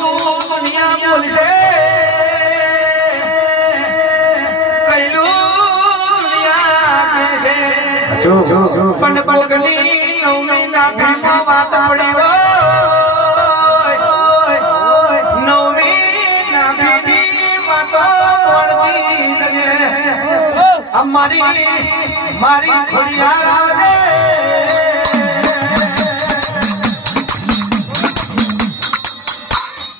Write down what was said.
દુનિયા બોલશે પણ કોકની નવમી ના ભીમાં વાત પડી નવમી ના ભીની વાતો પડતી મારી ખોડિયાર